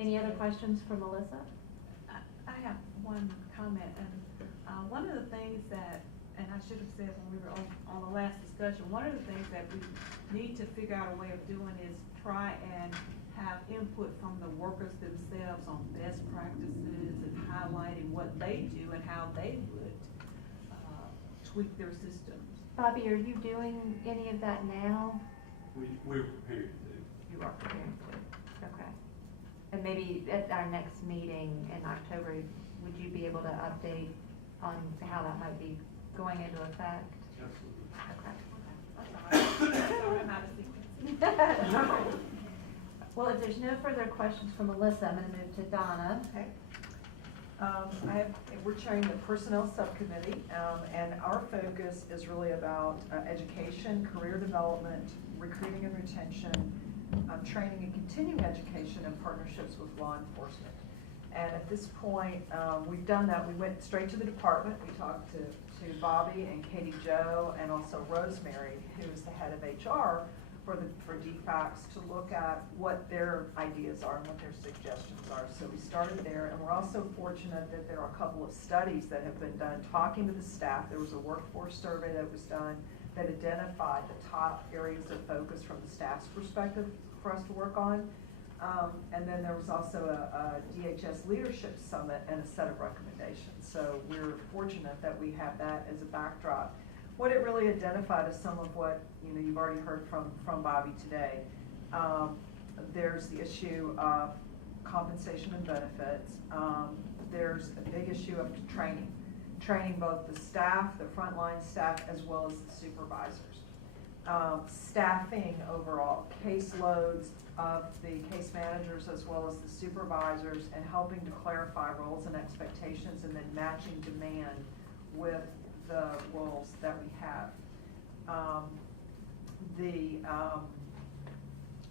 Any other questions for Melissa? I have one comment, and one of the things that, and I should have said when we were on the last discussion, one of the things that we need to figure out a way of doing is try and have input from the workers themselves on best practices and highlighting what they do and how they would tweak their systems. Bobby, are you doing any of that now? We're prepared to. You are preparing to, okay. And maybe at our next meeting in October, would you be able to update on how that might be going into effect? Absolutely. Okay. Sorry, I'm out of sequence. Well, if there's no further questions for Melissa, I'm going to move to Donna. Okay. We're chairing the personnel subcommittee, and our focus is really about education, career development, recruiting and retention, training and continuing education, and partnerships with law enforcement. And at this point, we've done that. We went straight to the department. We talked to Bobby and Katie Jo and also Rosemary, who is the head of HR for DFACS, to look at what their ideas are and what their suggestions are. So we started there, and we're also fortunate that there are a couple of studies that have been done talking to the staff. There was a workforce survey that was done that identified the top areas of focus from the staff's perspective for us to work on. And then there was also a DHS Leadership Summit and a set of recommendations. So we're fortunate that we have that as a backdrop. What it really identified is some of what you've already heard from Bobby today. There's the issue of compensation and benefits. There's a big issue of training both the staff, the frontline staff, as well as the supervisors. Staffing overall, caseloads of the case managers as well as the supervisors, and helping to clarify roles and expectations, and then matching demand with the roles that we have.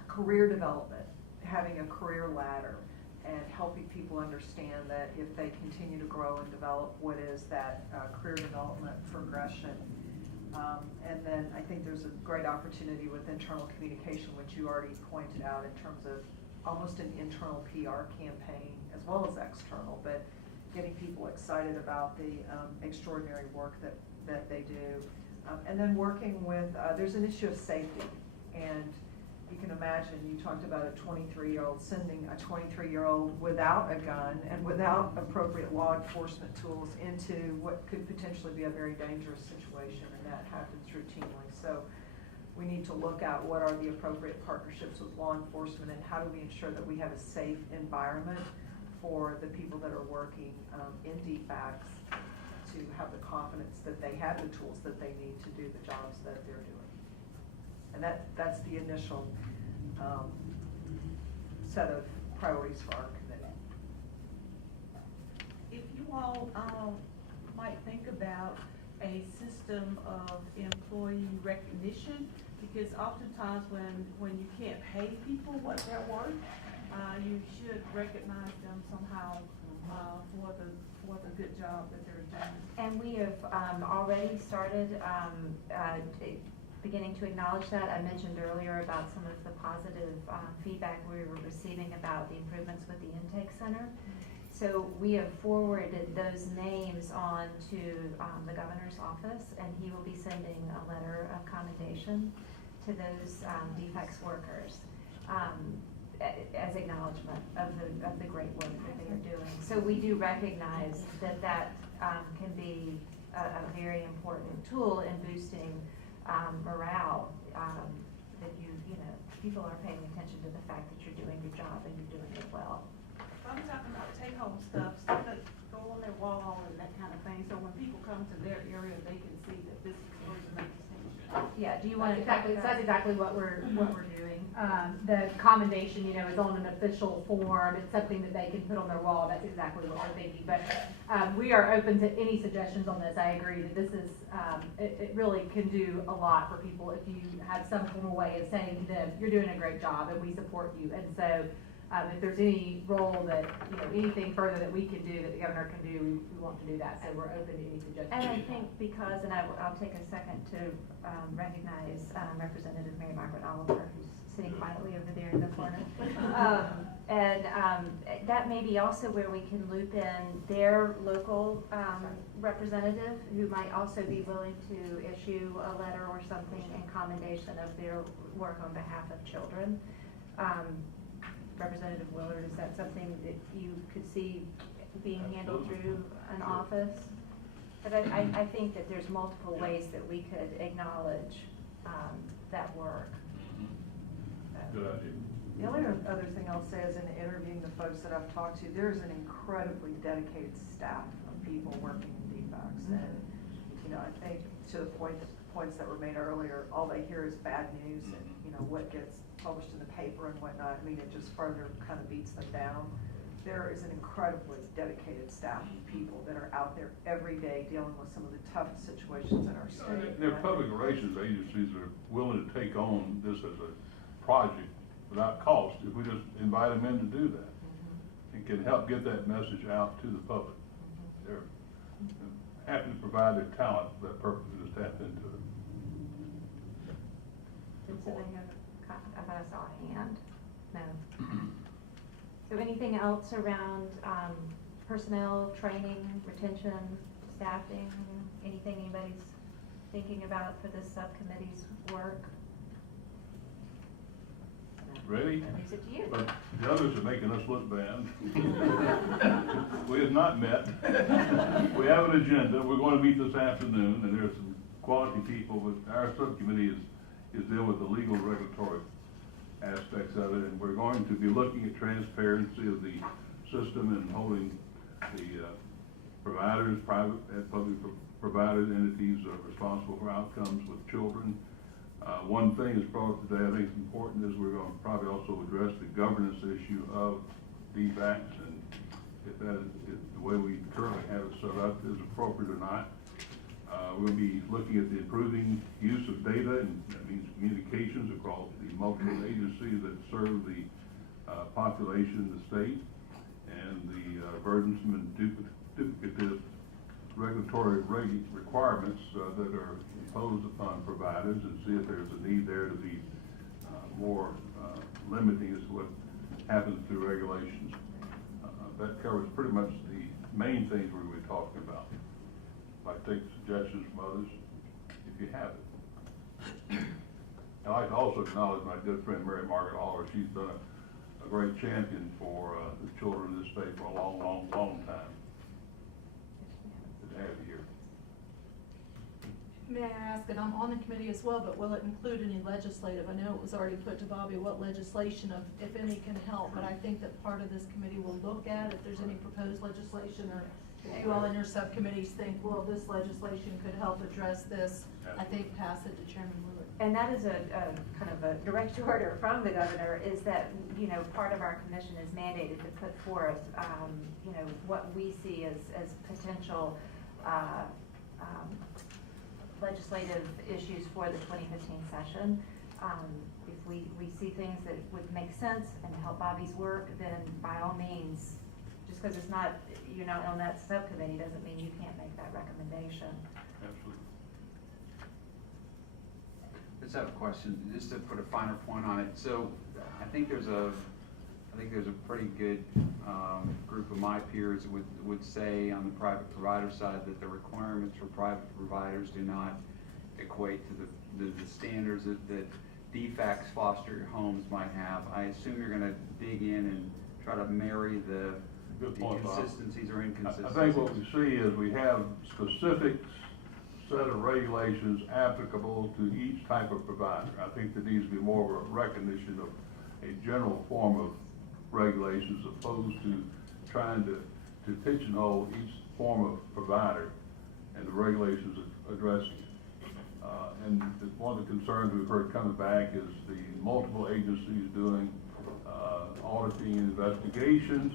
Career development, having a career ladder, and helping people understand that if they continue to grow and develop, what is that career development progression. And then I think there's a great opportunity with internal communication, which you already pointed out, in terms of almost an internal PR campaign as well as external, but getting people excited about the extraordinary work that they do. And then working with, there's an issue of safety. And you can imagine, you talked about a 23-year-old, sending a 23-year-old without a gun and without appropriate law enforcement tools into what could potentially be a very dangerous situation, and that happens routinely. So we need to look at what are the appropriate partnerships with law enforcement, and how do we ensure that we have a safe environment for the people that are working in DFACS to have the confidence that they have the tools that they need to do the jobs that they're doing. And that's the initial set of priorities for our committee. If you all might think about a system of employee recognition, because oftentimes when you can't pay people what they're worth, you should recognize them somehow for the good job that they're doing. And we have already started beginning to acknowledge that. I mentioned earlier about some of the positive feedback we were receiving about the improvements with the intake center. So we have forwarded those names on to the governor's office, and he will be sending a letter of commendation to those DFACS workers as acknowledgement of the great work that they are doing. So we do recognize that can be a very important tool in boosting morale, that people are paying attention to the fact that you're doing your job and you're doing it well. I'm talking about take-home stuff that go on their wall and that kind of thing, so when people come to their area, they can see that this is going to make a distinction. Yeah, do you want to? That's exactly what we're doing. The commendation, is on an official form. It's something that they can put on their wall. That's exactly what we're thinking. But we are open to any suggestions on this. I agree that this is, it really can do a lot for people if you have some formal way of saying to them, you're doing a great job and we support you. And so if there's any role that, anything further that we can do, that the governor can do, we want to do that. So we're open to any suggestions. And I think because, and I'll take a second to recognize Representative Mary Margaret Oliver, who's sitting quietly over there in the corner. And that may be also where we can loop in their local representative, who might also be willing to issue a letter or something in commendation of their work on behalf of children. Representative Willard, is that something that you could see being handled through an office? But I think that there's multiple ways that we could acknowledge that work. Good idea. The only other thing I'll say is in interviewing the folks that I've talked to, there's an incredibly dedicated staff of people working in DFACS. And, you know, I think to the points that were made earlier, all they hear is bad news and, you know, what gets published in the paper and whatnot. I mean, it just further kind of beats them down. There is an incredibly dedicated staff of people that are out there every day dealing with some of the toughest situations in our state. There are public relations agencies that are willing to take on this as a project without cost, if we just invite them in to do that. It can help get that message out to the public. They're happy to provide their talent for that purpose, just tap into it. Did somebody have I thought I saw a hand. No. So anything else around personnel, training, retention, staffing, anything anybody's thinking about for this subcommittee's work? Ready? Leaves it to you. But the others are making us look bad. We have not met. We have an agenda. We're going to meet this afternoon, and there's some quality people, but our subcommittee is dealing with the legal regulatory aspects of it, and we're going to be looking at transparency of the system and holding the providers, private and public providers, entities are responsible for outcomes with children. One thing that's brought up today I think is important is we're going to probably also address the governance issue of DFACS, and if the way we currently have it set up is appropriate or not. We'll be looking at the improving use of data, and that means communications across the multiple agencies that serve the population in the state, and the burdensome and duplicative regulatory requirements that are imposed upon providers, and see if there's a need there to be more limiting as to what happens through regulations. That covers pretty much the main things we were talking about. I'd take suggestions from others if you have it. I'd like to also acknowledge my good friend Mary Margaret Aller. She's been a great champion for the children of this state for a long, long, long time. Good to have you here. May I ask, and I'm on the committee as well, but will it include any legislative? I know it was already put to Bobby what legislation, if any, can help, but I think that part of this committee will look at if there's any proposed legislation, or if you all in your subcommittees think, well, this legislation could help address this, I think pass it to Chairman Willard. And that is a kind of a direct order from the governor, is that, you know, part of our commission is mandated to put forth, you know, what we see as potential legislative issues for the 2015 session. If we see things that would make sense and help Bobby's work, then by all means, just because it's not, you're not on that subcommittee doesn't mean you can't make that recommendation. Absolutely. Just have a question, just to put a finer point on it. So I think there's a pretty good group of my peers would say on the private provider side that the requirements for private providers do not equate to the standards that DFACS foster homes might have. I assume you're going to dig in and try to marry the inconsistencies or inconsistencies. I think what we see is we have specific set of regulations applicable to each type of provider. I think there needs to be more of a recognition of a general form of regulations opposed to trying to pigeonhole each form of provider and the regulations addressing. And one of the concerns we've heard coming back is the multiple agencies doing auditing and investigations,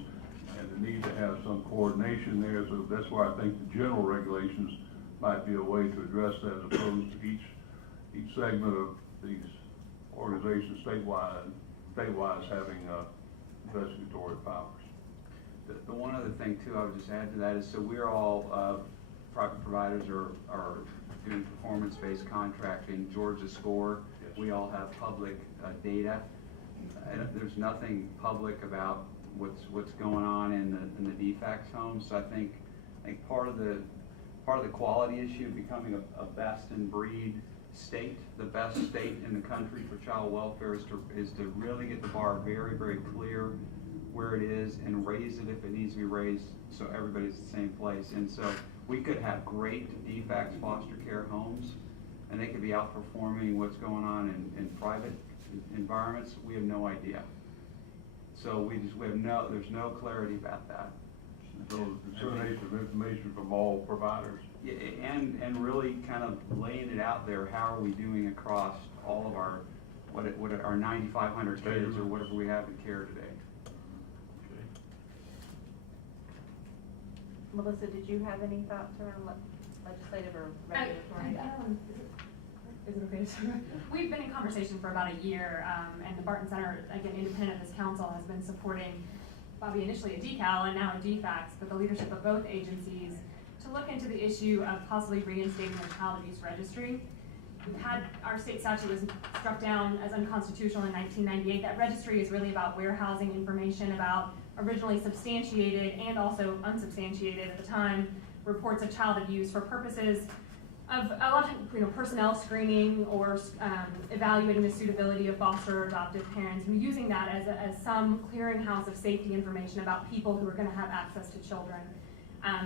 and the need to have some coordination there. So that's why I think the general regulations might be a way to address that, as opposed to each segment of these organizations statewide having investigatory powers. The one other thing too, I would just add to that is, so we're all, private providers are doing performance-based contracting. Georgia SCORE, Yes. We all have public data. there's nothing public about what's going on in the defects homes. So I think part of the quality issue of becoming a best in breed state, the best state in the country for child welfare, is to really get the bar very, very clear where it is and raise it if it needs to be raised, so everybody's in the same place. And so we could have great defects foster care homes, and they could be outperforming what's going on in private environments. We have no idea. So there's no clarity about that. So dissemination of information from all providers. Yeah, and really kind of laying it out there. How are we doing across all of our what our 9,500 kids or whatever we have in care today? Okay. Melissa, did you have any thoughts around legislative or regulatory? Is it okay to? We've been in conversation for about a year, and the Barton Center, again, independent of this council, has been supporting Bobby initially a decal and now a DFACS, but the leadership of both agencies to look into the issue of possibly reinstating the child abuse registry. We've had, our state statute was struck down as unconstitutional in 1998. That registry is really about warehousing information about originally substantiated and also unsubstantiated at the time reports of child abuse for purposes of a lot of personnel screening or evaluating the suitability of foster or adoptive parents, and using that as some clearinghouse of safety information about people who are going to have access to children.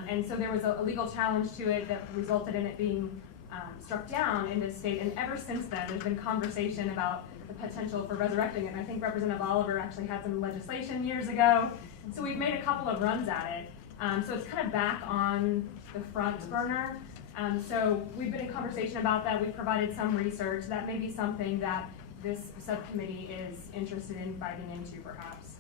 And so there was a legal challenge to it that resulted in it being struck down in this state, and ever since then there's been conversation about the potential for resurrecting it. And I think Representative Oliver actually had some legislation years ago, so we've made a couple of runs at it. So it's kind of back on the front burner. So we've been in conversation about that. We've provided some research. That may be something that this subcommittee is interested in biting into, perhaps.